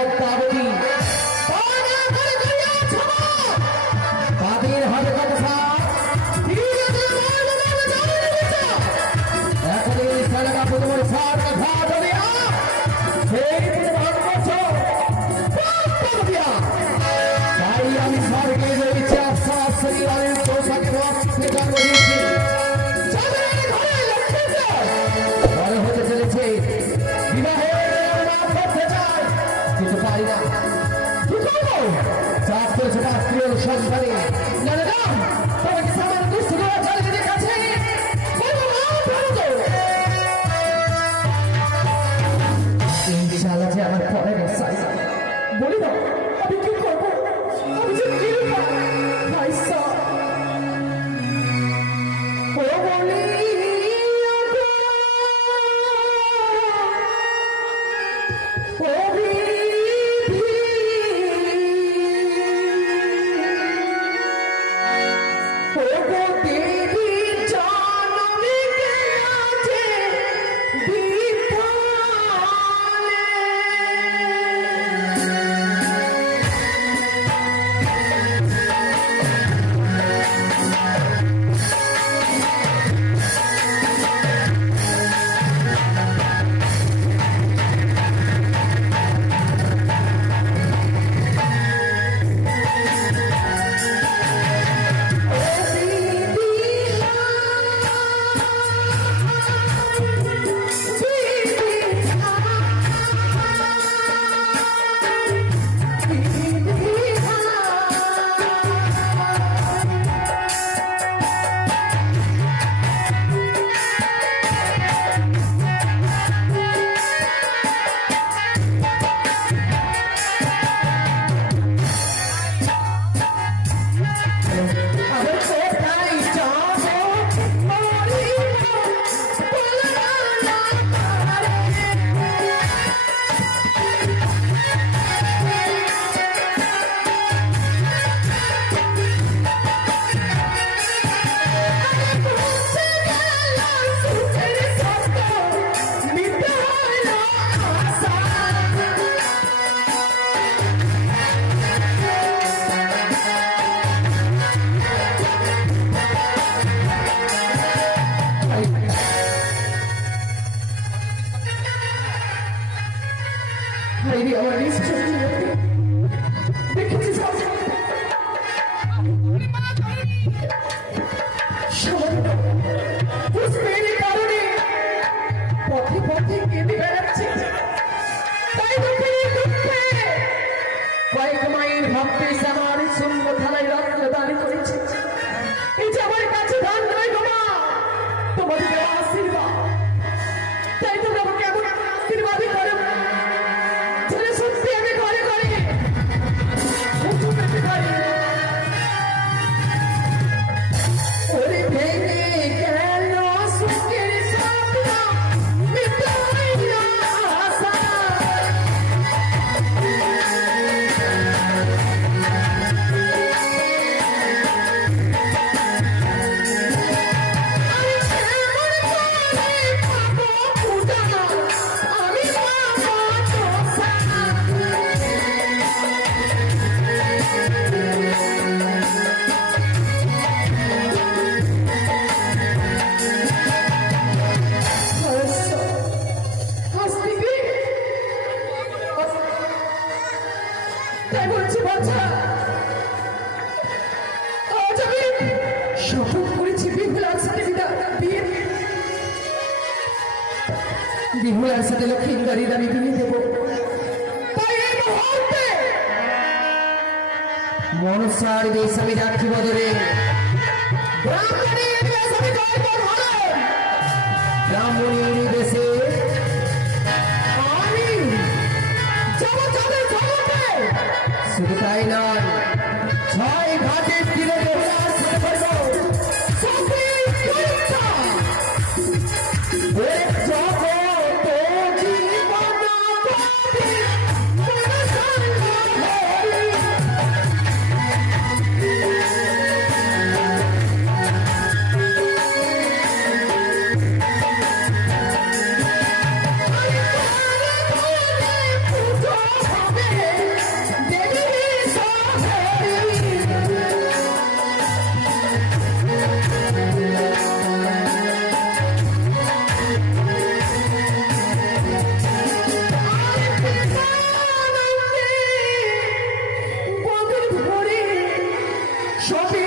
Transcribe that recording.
পদ্মাবতী তাদের হাতে কথা এখন এই ছেলেটা প্রথমে সার কথা ধরে সেই ভারতবর্ষ তাই আমি স্বর্গে রয়েছে আশ্বাস শরীরের পোশাকে রক্তে জন্ম দিয়েছি বড় হতে চলেছে বিবাহের করতে চায় কিন্তু পারি না কি করবো চাষ করেছে রাষ্ট্রীয় সংসারে তোমাকে সামান দুষ্ট দেওয়া চারিদিকে কাছে ইনশাআল্লাহ যে আমার পরে সাই বলি না আমি কি করবো আমি যে কি ভাইসা ও বলি Maybe I want to দেখেছিস বুঝবেন কারণে পথে পথে কেঁদে বেড়াচ্ছে তাই কয়েক মাইল ভাবতে আমার শূন্য থালায় রত্ন দান করেছে এই যে আমার কাছে দান নয় বাবা তোমাদের দেওয়া আশীর্বাদ তাই তোমরা আমাকে এমন আশীর্বাদই করো বিহুলার সাথে লক্ষ্মীন্দরীর আমি বিয়ে দেব তাই এই মুহূর্তে মনসার দেশ আমি রাখি বদলে ব্রাহ্মণীর দেশ আমি ব্রাহ্মণীর দেশে আমি যাব যাদের জগতে শুধু তাই নয় 6 ঘাটের তীরে বেহুলার সাথে হবে সবই